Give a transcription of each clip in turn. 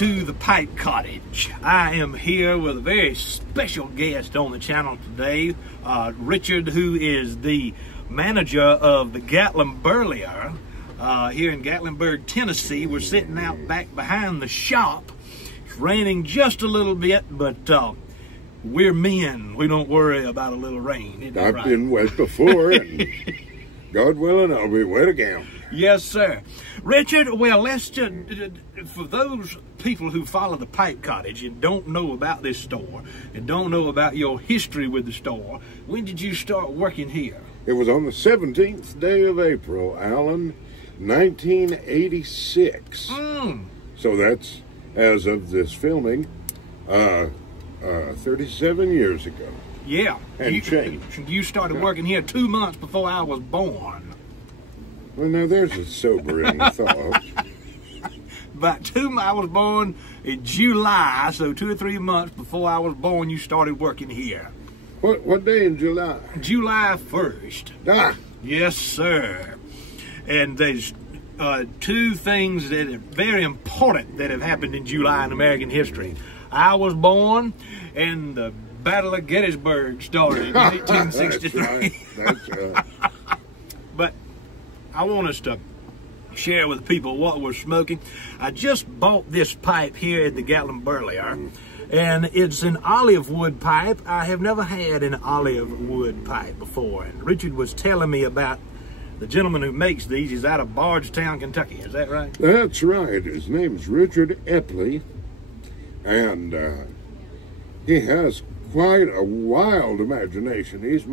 to the Pipe Cottage. I am here with a very special guest on the channel today, Richard, who is the manager of the Gatlinburlier here in Gatlinburg, Tennessee. We're sitting out back behind the shop. It's raining just a little bit, but we're men. We don't worry about a little rain. Isn't that right? I've been wet before, and God willing, I'll be wet again. Yes, sir. Richard, well, let's just, for those people who follow the Pipe Cottage and don't know about this store and don't know about your history with the store, when did you start working here? It was on the 17th day of April, Alan, 1986. So that's, as of this filming, 37 years ago. Yeah. And change. You started working here 2 months before I was born. Well, now there's a sobering thought. I was born in July, so 2 or 3 months before I was born, you started working here. What day in July? July 1st. Ah! Yes, sir. And there's two things that are very important that have happened in July in American history. I was born, and the Battle of Gettysburg started in 1863. That's right. But I want us to share with people what we're smoking. I just bought this pipe here at the Gatlinburlier, and it's an olive wood pipe. I have never had an olive wood pipe before, and Richard was telling me about the gentleman who makes these. He's out of Bardstown, Kentucky. Is that right? That's right. His name's Richard Epley, and he has quite a wild imagination. He's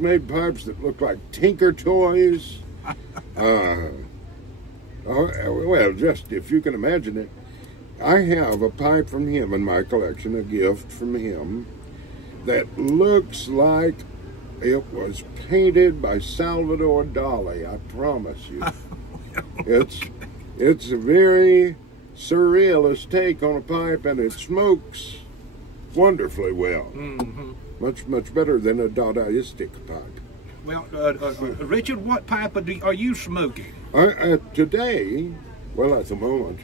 made pipes that look like Tinker Toys. Well, just if you can imagine it, I have a pipe from him in my collection, a gift from him, that looks like it was painted by Salvador Dali, I promise you. It's a very surrealist take on a pipe, and it smokes wonderfully well. Much better than a Dadaistic pipe. Well, Richard, what pipe are you smoking? Today, well, at the moment,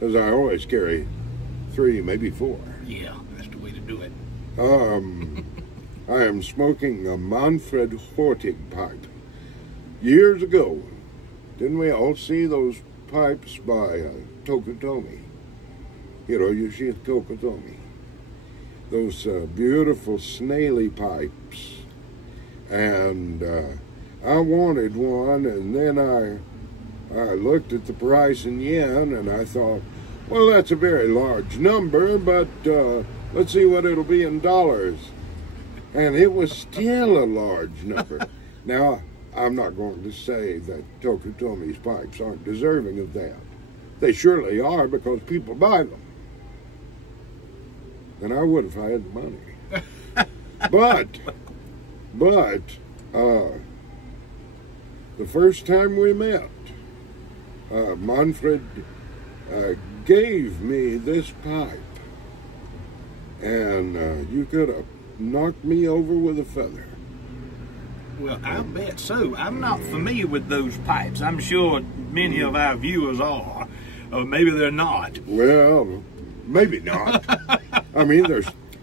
as I always carry 3, maybe 4. Yeah, that's the way to do it. I am smoking a Manfred Hortig pipe. Years ago, didn't we all see those pipes by Tokutomi? Hiroyoshi Tokutomi. Those beautiful snaily pipes. And I wanted one, and then I looked at the price in yen, and I thought, well, that's a very large number, but let's see what it'll be in dollars. And it was still a large number. Now, I'm not going to say that Tokutomi's pipes aren't deserving of that. They surely are, because people buy them. And I would if I had the money. But the first time we met, Manfred gave me this pipe, and you could have knocked me over with a feather. Well, I bet so. I'm not familiar with those pipes. I'm sure many of our viewers are, or maybe they're not. Well, maybe not. I mean,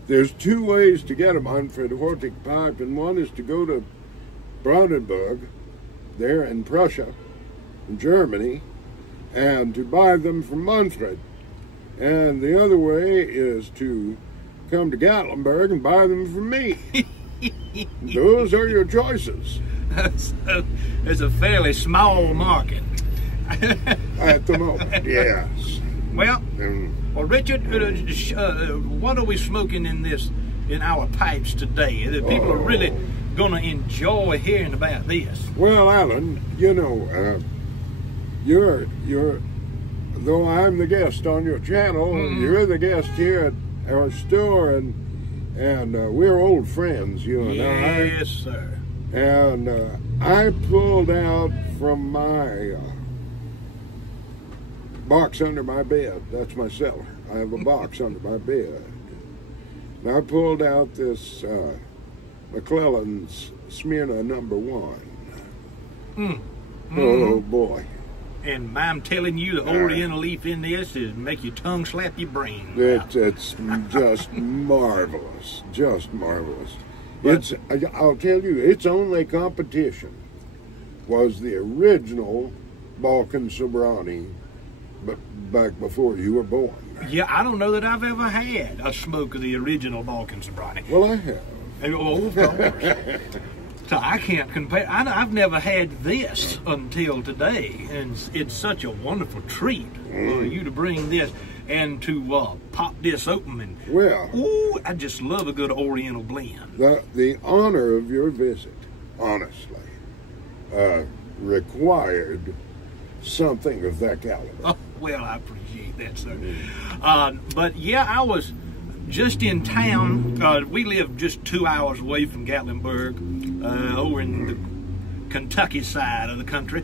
there's 2 ways to get a Manfred Hortig pipe, and one is to go to Brandenburg, there in Prussia, in Germany, and to buy them from Manfred. And the other way is to come to Gatlinburg and buy them from me. Those are your choices. It's a fairly small market. At the moment, yes. Well, Richard, what are we smoking in our pipes today that people are really going to enjoy hearing about this? Well, Alan, though I'm the guest on your channel, you're the guest here at our store, and we're old friends, you and I. Yes, sir. And I pulled out from my box under my bed. That's my cellar. I have a box under my bed. And I pulled out this McClellan's Smyrna #1. Oh boy. And I'm telling you, the Oriental leaf in this is make your tongue slap your brain. It's just marvelous, just marvelous. But I'll tell you, its only competition was the original Balkan Sobrani, but back before you were born. Yeah, I don't know that I've ever had a smoke of the original Balkan Sobrani. Well, I have. Oh, of course. So I can't compare. I've never had this until today, and it's such a wonderful treat for you to bring this and to pop this open. And well, ooh, I just love a good Oriental blend. The honor of your visit, honestly, required something of that caliber. Oh, well, I appreciate that, sir. But yeah, I was just in town. We live just 2 hours away from Gatlinburg, over in the Kentucky side of the country.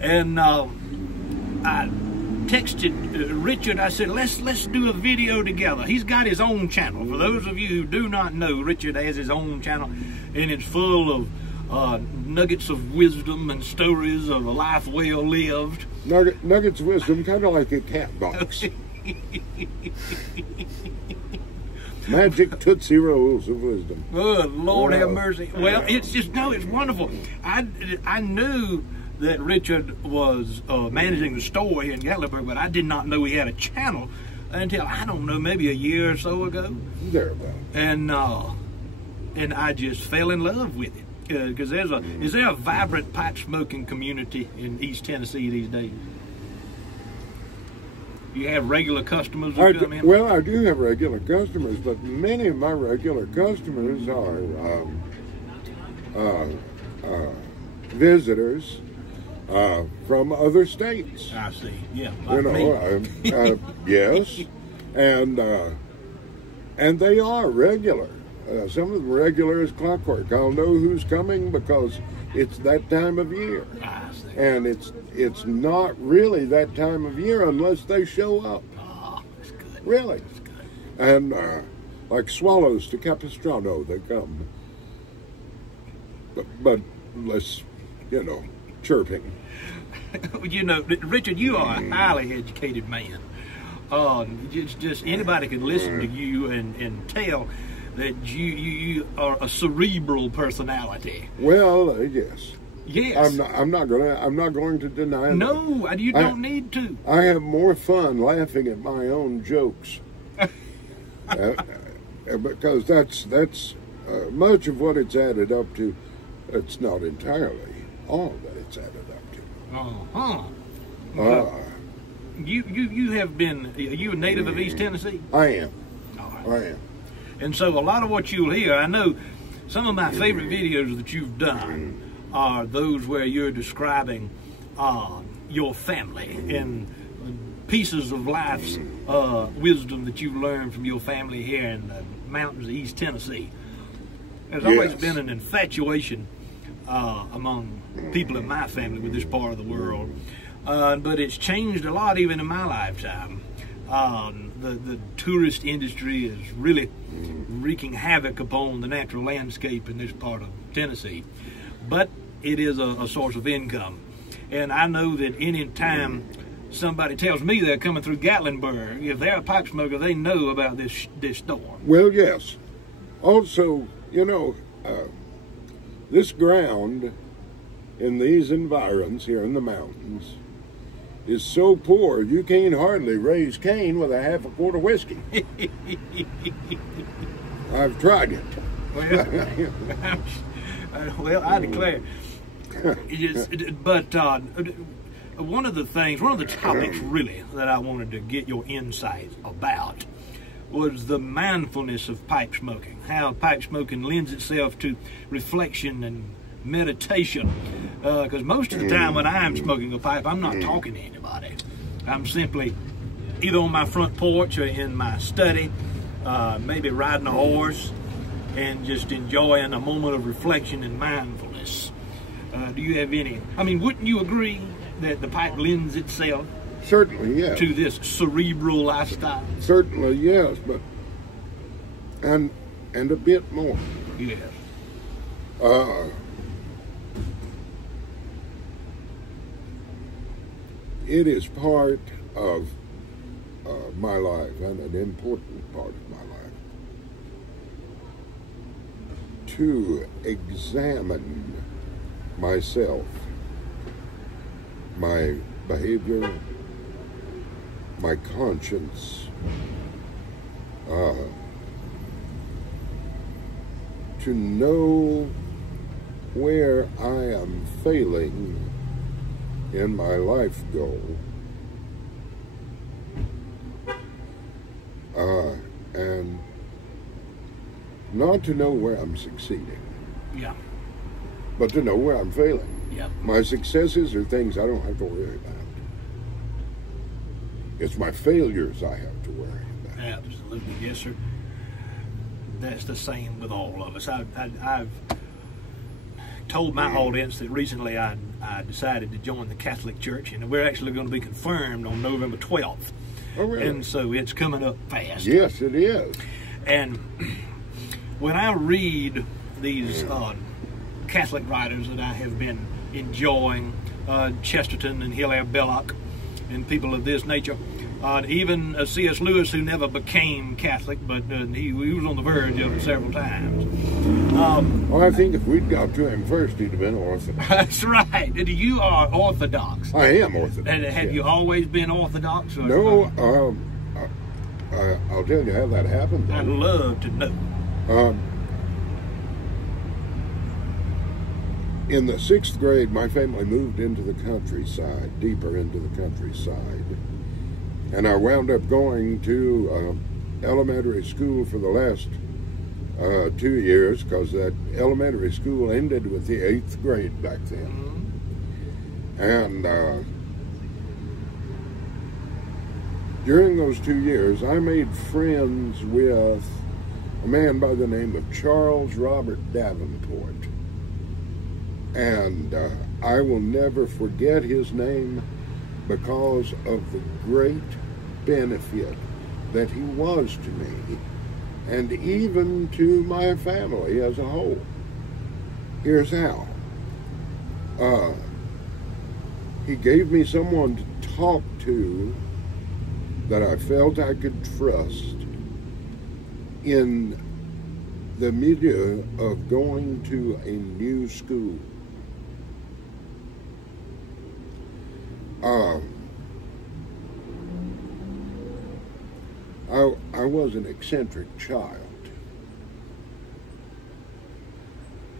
And I texted Richard. I said, let's do a video together. He's got his own channel. For those of you who do not know, Richard has his own channel, and it's full of nuggets of wisdom and stories of a life well lived. Nuggets of wisdom, kind of like a cat box. Magic Tootsie Rolls of wisdom. Good Lord have mercy. Well, it's just, no, it's wonderful. I knew that Richard was managing the store here in Gatlinburg, but I did not know he had a channel until, I don't know, maybe a year or so ago. Thereabout. And I just fell in love with it. Because is there a vibrant pipe smoking community in East Tennessee these days? You have regular customers who come in? Well, I do have regular customers, but many of my regular customers are visitors from other states. I see. Yeah, like yes, and they are regular. Some of them regular as clockwork. I'll know who's coming because it's that time of year. I see. And it's not really that time of year unless they show up. Oh, that's good. Really. That's good. And like swallows to Capistrano, they come. But less, chirping. Richard, you are a highly educated man. Just anybody can listen to you and tell that you are a cerebral personality. Well, yes. Yes. I'm not going to deny that. No, you don't need to. I have more fun laughing at my own jokes. Because that's much of what it's added up to. It's not entirely all that it's added up to. You have been. Are you a native of East Tennessee? I am. All right. I am. And so a lot of what you'll hear, I know some of my favorite videos that you've done are those where you're describing your family and pieces of life's wisdom that you've learned from your family here in the mountains of East Tennessee. There's always been an infatuation among people in my family with this part of the world, but it's changed a lot even in my lifetime. The tourist industry is really wreaking havoc upon the natural landscape in this part of Tennessee, but it is a source of income. And I know that any time somebody tells me they're coming through Gatlinburg, if they're a pipe smoker, they know about this store. Well, yes. Also, this ground in these environs here in the mountains is so poor you can't hardly raise cane with a half a quart of whiskey. I've tried it. Well, I declare. But one of the topics really that I wanted to get your insights about was the mindfulness of pipe smoking. How pipe smoking lends itself to reflection and meditation. Because most of the time when I'm smoking a pipe, I'm not talking to anybody. I'm simply either on my front porch or in my study, maybe riding a horse and just enjoying a moment of reflection and mindfulness. Do you have any? I mean, wouldn't you agree that the pipe lends itself certainly, yes, to this cerebral lifestyle? Certainly, yes, but and a bit more. Yes. it is part of my life, and an important part of my life, to examine myself, my behavior, my conscience, to know where I am failing in my life goal, and not to know where I'm succeeding, Yeah. but to know where I'm failing. Yeah. My successes are things I don't have to worry about. It's my failures I have to worry about. Absolutely, yes, sir. That's the same with all of us. I've told my audience that recently I decided to join the Catholic Church, and we're actually going to be confirmed on November 12th. Oh, really? And so it's coming up fast. Yes, it is. And when I read these Catholic writers that I have been enjoying, Chesterton and Hilaire Belloc and people of this nature, even C.S. Lewis, who never became Catholic, but he was on the verge of it several times. Well, I think if we'd got to him first, he'd have been Orthodox. That's right. You are Orthodox. I am Orthodox. And have you always been Orthodox? Or, No, I'll tell you how that happened. I'd love to know. In the 6th grade, my family moved into the countryside, deeper into the countryside. And I wound up going to elementary school for the last 2 years, because that elementary school ended with the 8th grade back then. Mm-hmm. And during those 2 years, I made friends with a man by the name of Charles Robert Davenport. And I will never forget his name because of the great benefit that he was to me, and even to my family as a whole. Here's how. He gave me someone to talk to that I felt I could trust in the milieu of going to a new school. I was an eccentric child,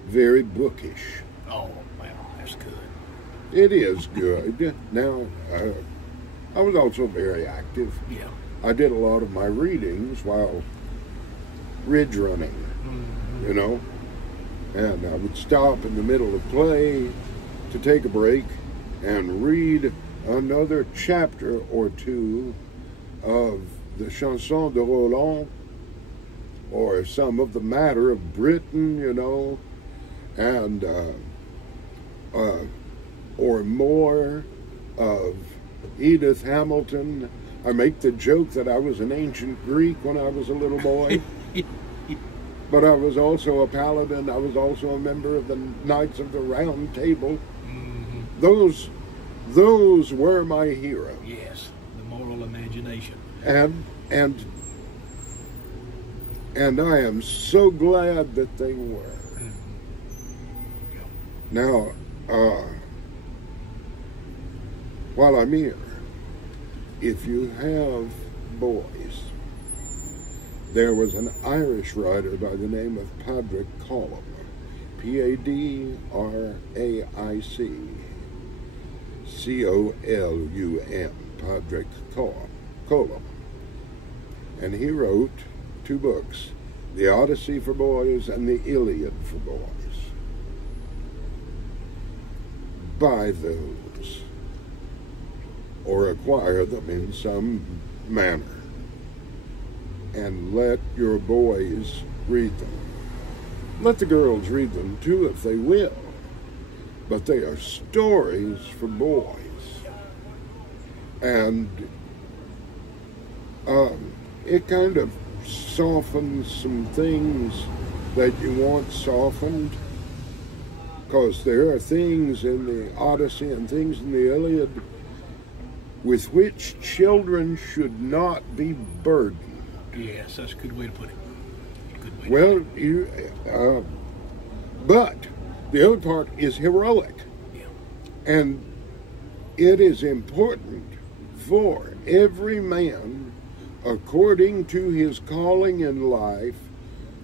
very bookish. Oh, well, that's good. It is good. Now, I was also very active. Yeah. I did a lot of my readings while ridge running, you know, and I would stop in the middle of play to take a break and read another chapter or two of the Chanson de Roland, or some of the Matter of Britain, you know, and or more of Edith Hamilton. I make the joke that I was an ancient Greek when I was a little boy, but I was also a paladin. I was also a member of the Knights of the Round Table. Mm-hmm. Those were my heroes. Yes, the moral imagination. And I am so glad that they were. Mm-hmm. Now, while I'm here, if you have boys, there was an Irish writer by the name of Padraig Colum, P-A-D-R-A-I-C, C-O-L-U-M, Padraig Colum. And he wrote 2 books, The Odyssey for boys and The Iliad for boys. Buy those, or acquire them in some manner, and let your boys read them. Let the girls read them too if they will, but they are stories for boys. And it kind of softens some things that you want softened, because there are things in the Odyssey and things in the Iliad with which children should not be burdened. Yes, that's a good way to put it. Good way to Well, put it. but the other part is heroic. Yeah. And it is important for every man, according to his calling in life,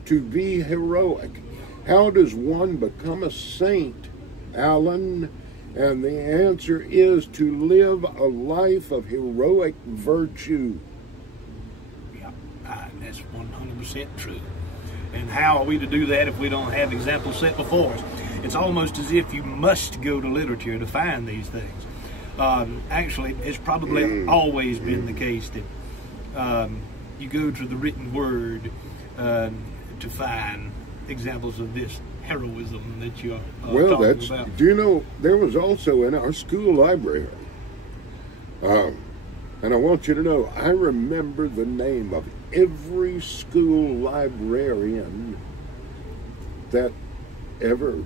to be heroic. How does one become a saint, Alan? And the answer is to live a life of heroic virtue. Yeah, that's 100% true. And how are we to do that if we don't have examples set before us? It's almost as if you must go to literature to find these things. Actually, it's probably always been the case that you go to the written word to find examples of this heroism that you're talking about. Do you know, there was also in our school library, and I want you to know, I remember the name of every school librarian that ever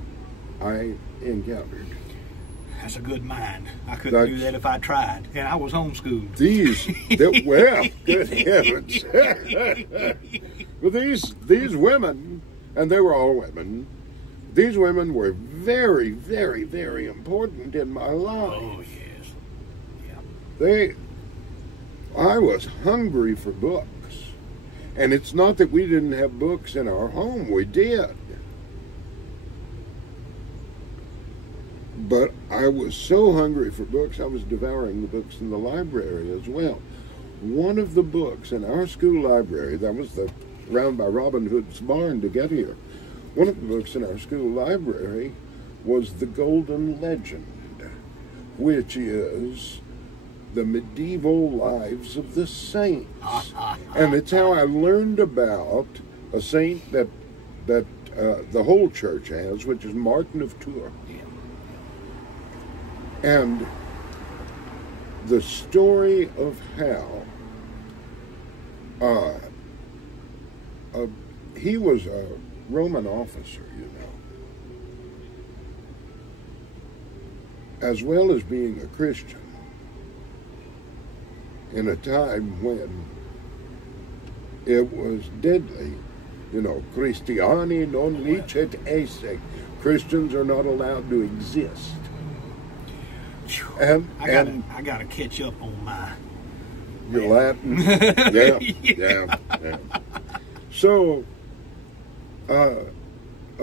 I encountered. That's a good mind. I couldn't do that if I tried, and I was homeschooled. Well, good heavens. Well, these women, and they were all women, these women were very, very, very important in my life. Oh, yes. Yeah. I was hungry for books. And it's not that we didn't have books in our home, we did. But I was so hungry for books, I was devouring the books in the library as well. One of the books in our school library, that was round by Robin Hood's barn to get here, one of the books in our school library was The Golden Legend, which is the medieval lives of the saints. And it's how I learned about a saint that the whole church has, which is Martin of Tours. And the story of how he was a Roman officer, you know, as well as being a Christian, in a time when it was deadly. You know, Christiani non licet esse. Christians are not allowed to exist. I gotta catch up on my your Latin. Yeah. So a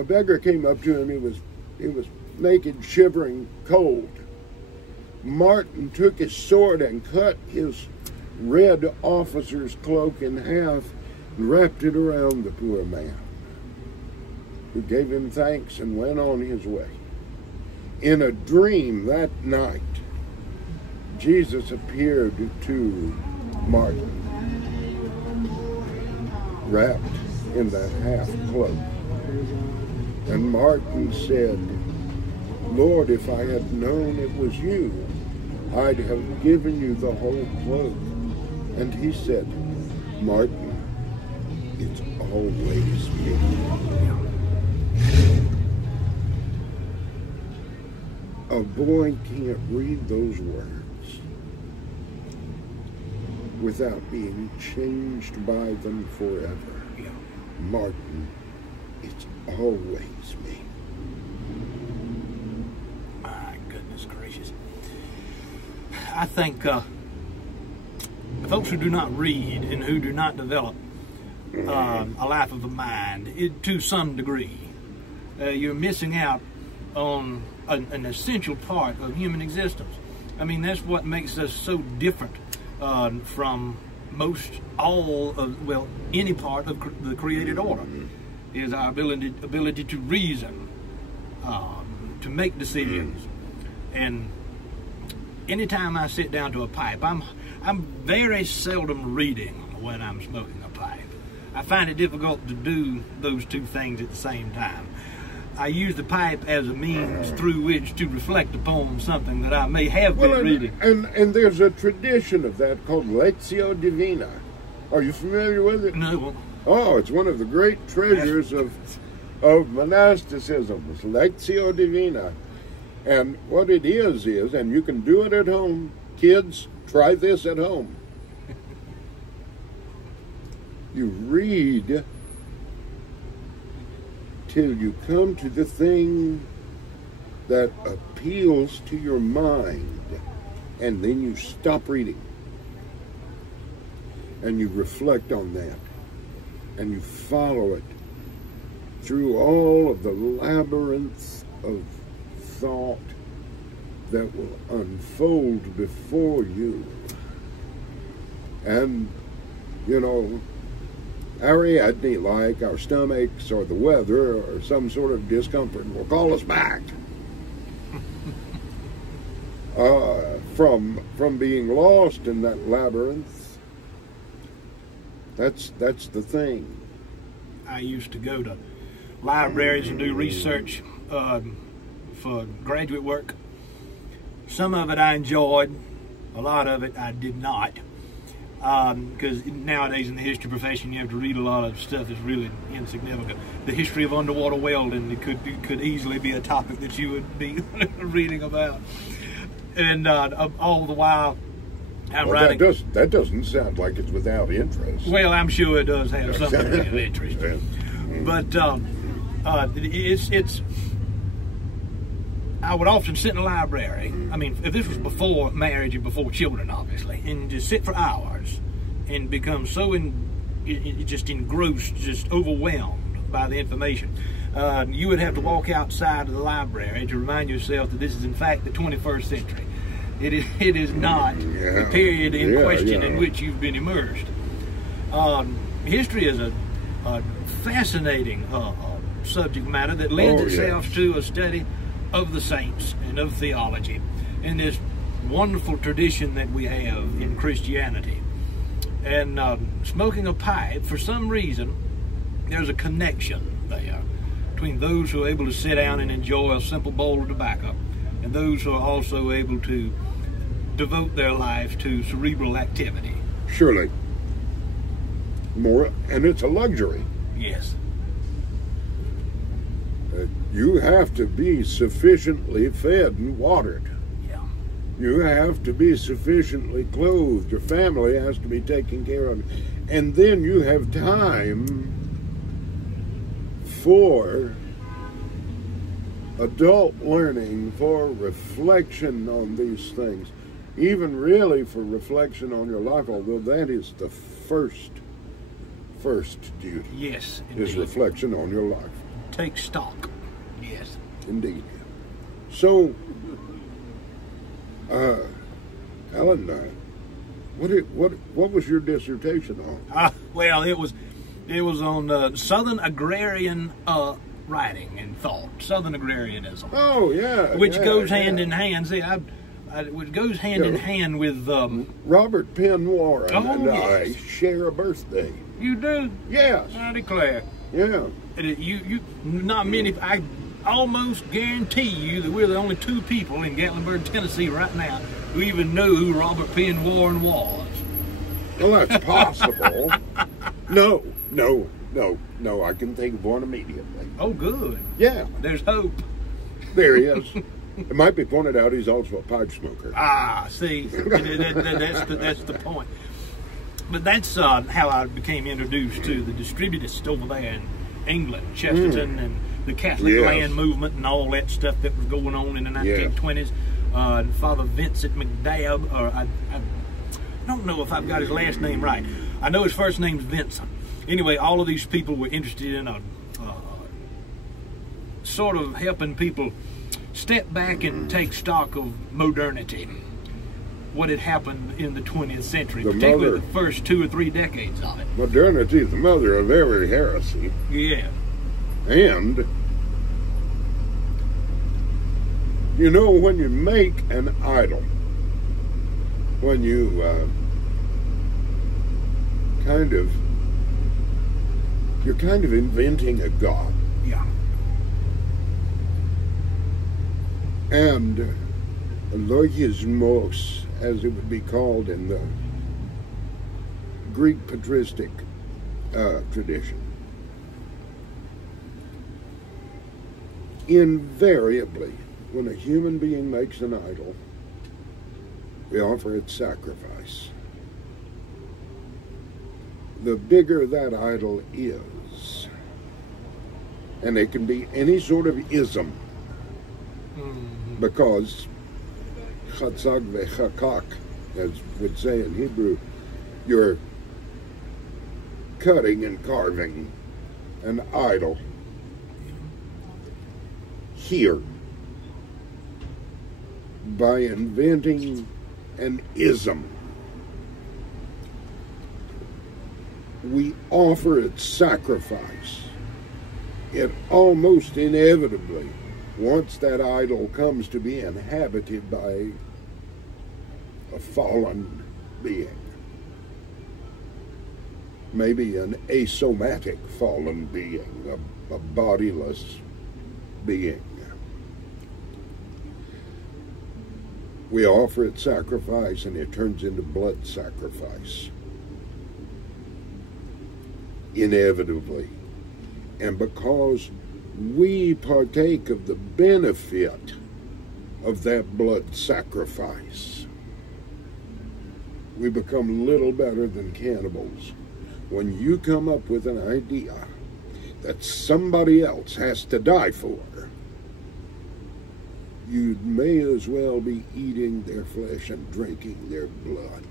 beggar came up to him. He was naked, shivering, cold. Martin took his sword and cut his red officer's cloak in half and wrapped it around the poor man, who gave him thanks and went on his way. In a dream that night, Jesus appeared to Martin, wrapped in that half cloak. And Martin said, "Lord, if I had known it was you, I'd have given you the whole cloak." And he said, "Martin, it's always me." A boy can't read those words without being changed by them forever. Martin, it's always me. My goodness gracious. I think folks who do not read and who do not develop a life of the mind, to some degree, you're missing out on an essential part of human existence. I mean, that's what makes us so different from any part of the created order, is our ability to reason, to make decisions. And anytime I sit down to a pipe, I'm very seldom reading when I'm smoking a pipe. I find it difficult to do those two things at the same time. I use the pipe as a means through which to reflect upon something that I may have been reading. And there's a tradition of that called Lectio Divina. Are you familiar with it? No. Oh, it's one of the great treasures of monasticism. It's Lectio Divina. And what it is, and you can do it at home, Kids, try this at home. You read till you come to the thing that appeals to your mind, and then you stop reading. And you reflect on that, and you follow it through all of the labyrinth of thought that will unfold before you. And, you know, our Adney, like our stomachs or the weather or some sort of discomfort, will call us back from being lost in that labyrinth. That's the thing. I used to go to libraries and do research for graduate work. Some of it I enjoyed, a lot of it I did not. Because nowadays in the history profession you have to read a lot of stuff that's really insignificant. The history of underwater welding could easily be a topic that you would be reading about. And all the while I'm writing. That doesn't sound like it's without interest. Well, I'm sure it does have something of interest. But it's I would often sit in a library. I mean, if this was before marriage and before children, obviously, and just sit for hours and become so just engrossed, just overwhelmed by the information. You would have to walk outside of the library to remind yourself that this is, in fact, the 21st century. It is not the period in question in which you've been immersed. History is a fascinating subject matter that lends itself to a study of the saints and of theology and this wonderful tradition that we have in Christianity. And smoking a pipe, for some reason, there's a connection there between those who are able to sit down and enjoy a simple bowl of tobacco and those who are also able to devote their life to cerebral activity. Surely. And it's a luxury. Yes. You have to be sufficiently fed and watered. Yeah. You have to be sufficiently clothed. Your family has to be taken care of. And then you have time for adult learning, for reflection on these things. Even really for reflection on your life, although that is the first duty. Yes, indeed. Is reflection on your life. Take stock. Yes. Indeed. So, Alan, what was your dissertation on? Well, it was on Southern agrarian writing and thought, Southern agrarianism. Oh yeah, which goes hand in hand. See, which goes hand in hand with Robert Penn Warren and yes. I share a birthday. You do? Yes. I declare. Yeah. You not many. I almost guarantee you that we're the only two people in Gatlinburg, Tennessee, right now who even know who Robert Penn Warren was. Well, that's possible. No. I can think of one immediately. Oh, good. Yeah. There's hope. There he is. It might be pointed out he's also a pipe smoker. See, that's the point. But that's how I became introduced to the distributist over there in England, Chesterton, and the Catholic land movement and all that stuff that was going on in the 1920s. Father Vincent McDabb, or I don't know if I've got his last name right. I know his first name's Vincent. Anyway, all of these people were interested in sort of helping people step back and take stock of modernity, what had happened in the 20th century, particularly the first 2 or 3 decades of it. Modernity is the mother of every heresy. Yeah. And, you know, when you make an idol, when you you're kind of inventing a god. Yeah. And logismos, as it would be called in the Greek patristic tradition, invariably, when a human being makes an idol, We offer its sacrifice. The bigger that idol is, and it can be any sort of ism, because chatzag vechakak, as would say in Hebrew, you're cutting and carving an idol here by inventing an ism. We offer its sacrifice. It almost inevitably, once that idol comes to be inhabited by a fallen being, maybe an asomatic fallen being, a bodiless being, we offer it sacrifice, and it turns into blood sacrifice. Inevitably. And because we partake of the benefit of that blood sacrifice, we become little better than cannibals. When you come up with an idea that somebody else has to die for, you may as well be eating their flesh and drinking their blood.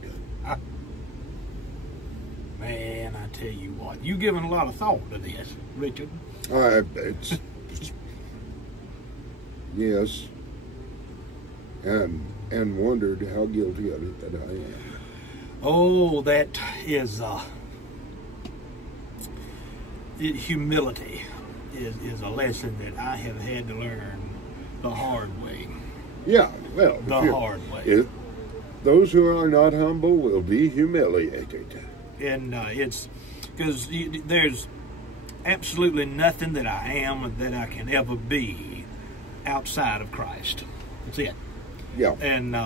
Man, I tell you what, you've given a lot of thought to this, Richard. Yes, and wondered how guilty of it that I am. Oh, that is humility is a lesson that I have had to learn the hard way. Yeah, well, the hard way. Those who are not humble will be humiliated. And it's because there's absolutely nothing that I am that I can ever be outside of Christ. That's it. Yeah. And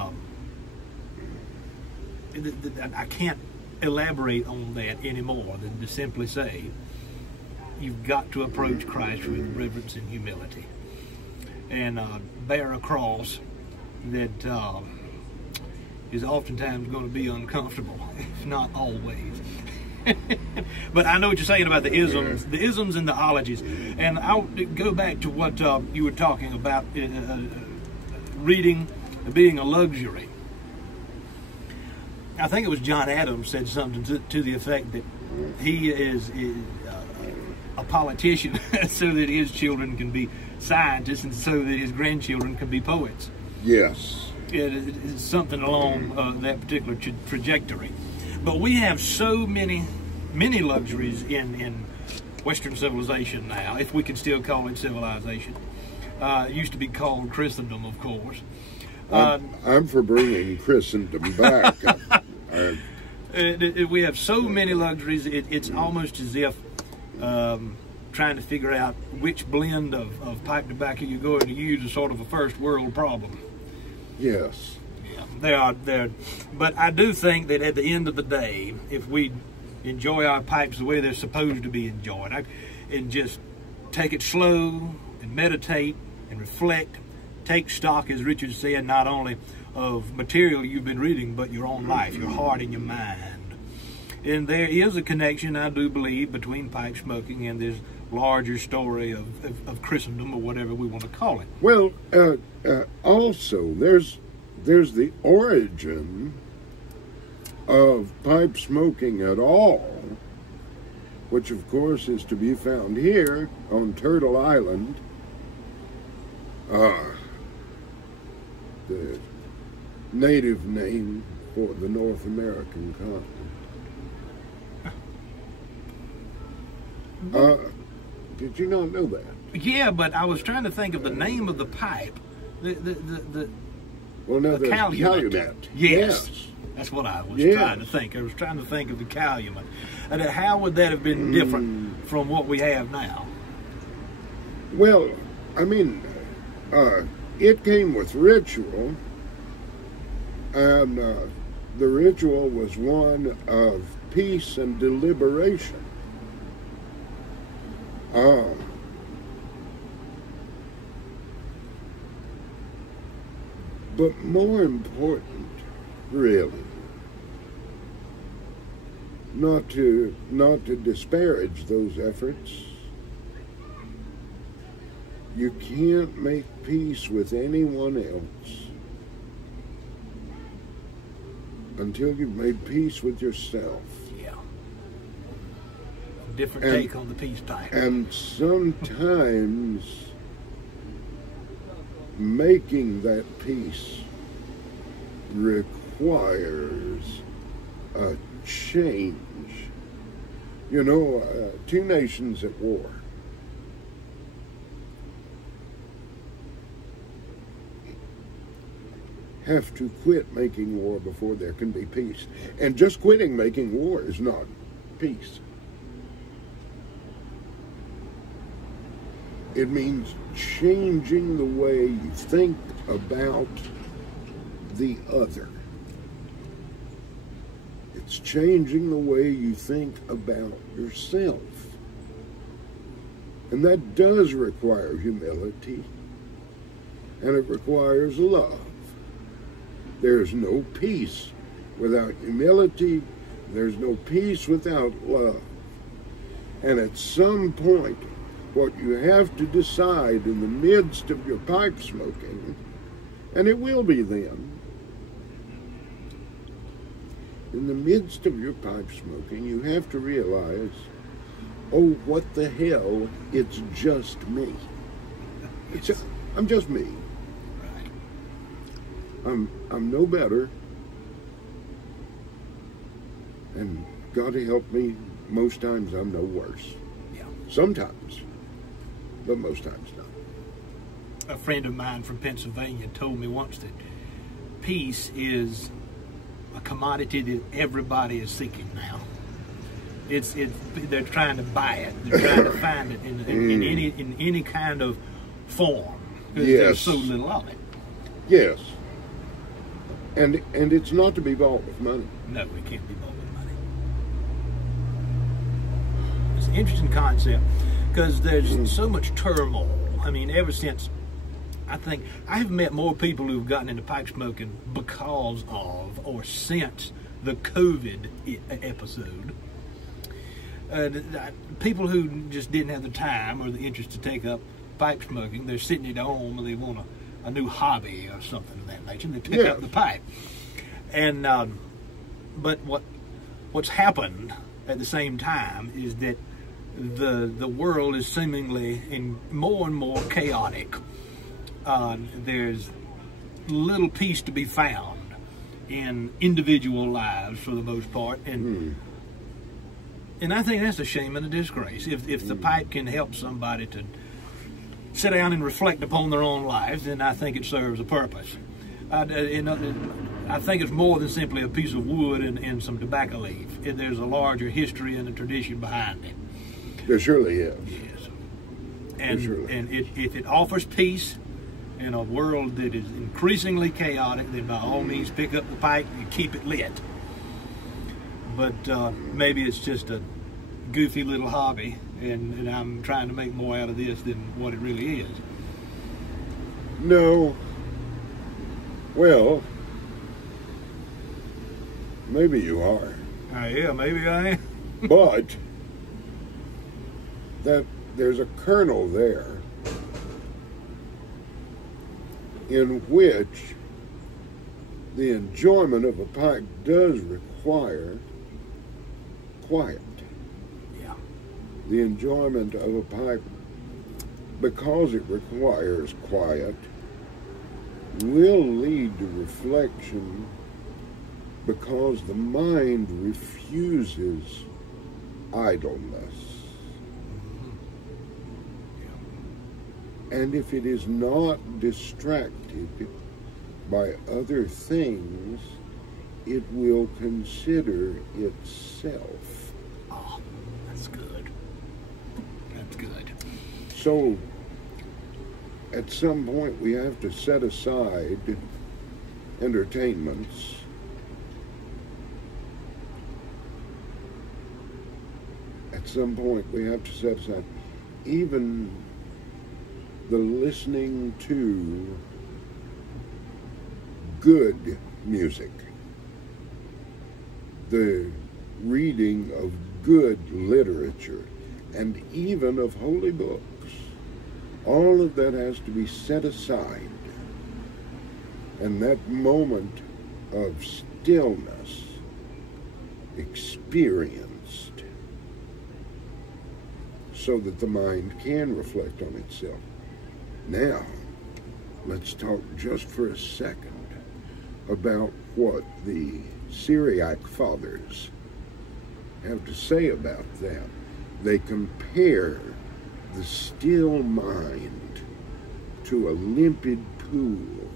I can't elaborate on that any more than to simply say you've got to approach Christ with reverence and humility, and bear a cross that is oftentimes going to be uncomfortable, if not always. But I know what you're saying about the isms and the ologies. And I'll go back to what you were talking about, reading being a luxury. I think it was John Adams said something to the effect that he is a politician so that his children can be scientists and so that his grandchildren can be poets. Yes. It's something along that particular trajectory. But we have so many luxuries in Western civilization now, if we can still call it civilization. It used to be called Christendom, of course. I'm for bringing Christendom back. We have so many luxuries, it's almost as if trying to figure out which blend of pipe tobacco you're going to use is sort of a first world problem. Yes. Yeah, they are there. But I do think that at the end of the day, if we enjoy our pipes the way they're supposed to be enjoyed, and just take it slow and meditate and reflect, take stock, as Richard said, not only of material you've been reading, but your own life, your heart and your mind. And there is a connection, I do believe, between pipe smoking and this larger story of Christendom, or whatever we want to call it. Well, also, there's the origin of pipe smoking at all, which of course is to be found here on Turtle Island. The native name for the North American continent. Did you not know that? Yeah, but I was trying to think of the name of the pipe. The calumet. Yes. That's what I was trying to think. I was trying to think of the calumet. And how would that have been different from what we have now? Well, I mean, it came with ritual, and the ritual was one of peace and deliberation. But more important, really. Not to disparage those efforts. You can't make peace with anyone else until you've made peace with yourself. Yeah. Different take on the peace pipe. And sometimes making that peace requires a change. You know, two nations at war. Have to quit making war before there can be peace. And just quitting making war is not peace. It means changing the way you think about the other. It's changing the way you think about yourself. And that does require humility, and it requires love. There's no peace without humility. There's no peace without love. And at some point, what you have to decide in the midst of your pipe smoking, and it will be then, in the midst of your pipe smoking, you have to realize, oh, what the hell, it's just me. I'm just me. I'm no better, and God help me, most times I'm no worse. Yeah. Sometimes, but most times not. A friend of mine from Pennsylvania told me once that peace is a commodity that everybody is seeking now. They're trying to buy it. They're trying to find it in any kind of form. Because there's so little of it. Yes. And it's not to be bought with money. No, it can't be bought with money. It's an interesting concept because there's so much turmoil. I mean, ever since, I think, I have met more people who've gotten into pipe smoking because of or since the COVID episode. People who just didn't have the time or the interest to take up pipe smoking, they're sitting at home and they want a new hobby or something of that nature, and they pick up the pipe. And but what's happened at the same time is that the world is seemingly more and more chaotic. There's little peace to be found in individual lives for the most part, and I think that's a shame and a disgrace. If the pipe can help somebody to sit down and reflect upon their own lives, then I think it serves a purpose. I think it's more than simply a piece of wood and some tobacco leaf. There's a larger history and a tradition behind it. There surely is. Yes. And if it offers peace in a world that is increasingly chaotic, then by all means pick up the pipe and keep it lit. But maybe it's just a goofy little hobby, and I'm trying to make more out of this than what it really is. No. Well, maybe you are. Yeah, maybe I am. But that there's a kernel there in which the enjoyment of a pipe does require quiet. Yeah. The enjoyment of a pipe, because it requires quiet, will lead to reflection, because the mind refuses idleness. And if it is not distracted by other things, it will consider itself. Oh, that's good. That's good. So, at some point, we have to set aside entertainments at some point we have to set aside even the listening to good music. the reading of good literature, and even of holy books. All of that has to be set aside. And that moment of stillness experienced so that the mind can reflect on itself. Now, let's talk just for a second about what the Syriac fathers have to say about that. They compare the still mind to a limpid pool.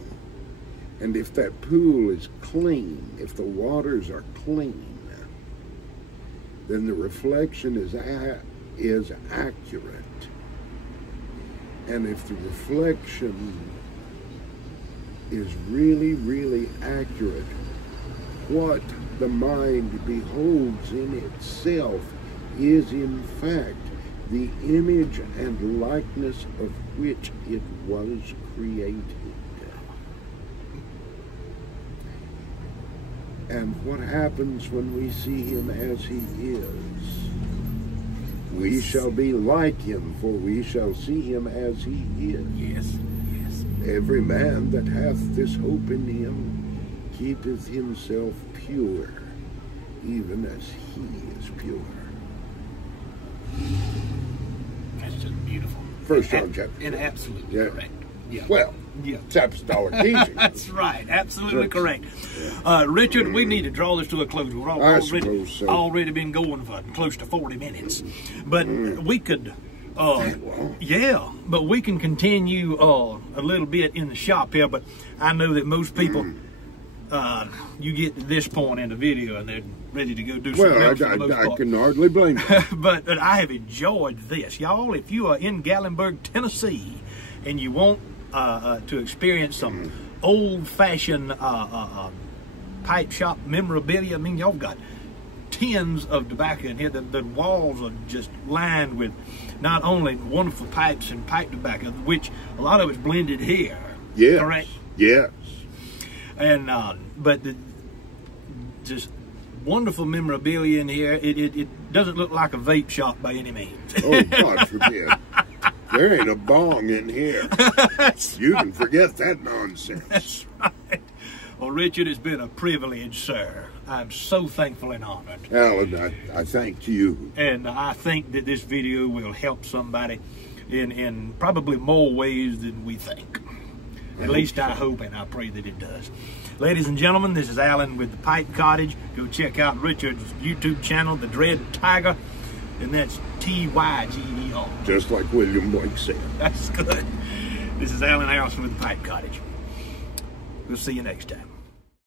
And if that pool is clean, if the waters are clean, then the reflection is accurate. And if the reflection is really, really accurate, what the mind beholds in itself is in fact the image and likeness of which it was created. And what happens when we see him as he is? We shall be like him, for we shall see him as he is. Yes, yes. Every man that hath this hope in him keepeth himself pure, even as he is pure. That's just beautiful. First John chapter. And absolutely correct. Yeah. Well, yeah. It's apostolic teaching. That's right. Absolutely correct. Richard, we need to draw this to a close. We're already been going for close to 40 minutes. But we could, yeah, but we can continue a little bit in the shop here. But I know that most people, you get to this point in the video and they're ready to go do something else. Well, I can hardly blame you. But I have enjoyed this. Y'all, if you are in Gatlinburg, Tennessee, and you want to experience some old-fashioned pipe shop memorabilia, I mean, y'all got tins of tobacco in here. The walls are just lined with not only wonderful pipes and pipe tobacco, which a lot of it's blended here. Yes. Correct? Yes. And but just wonderful memorabilia in here. It doesn't look like a vape shop by any means. Oh, God forbid. There ain't a bong in here. You can forget that nonsense. That's right. Well, Richard, it's been a privilege, sir. I'm so thankful and honored. Alan, I thank you. And I think that this video will help somebody in probably more ways than we think. At least I hope and I pray that it does. Ladies and gentlemen, this is Alan with the Pipe Cottage. Go check out Richard's YouTube channel, The Dread Tiger. And that's T-Y-G-E-R. Just like William Blake said. That's good. This is Alan Harrison with the Pipe Cottage. We'll see you next time.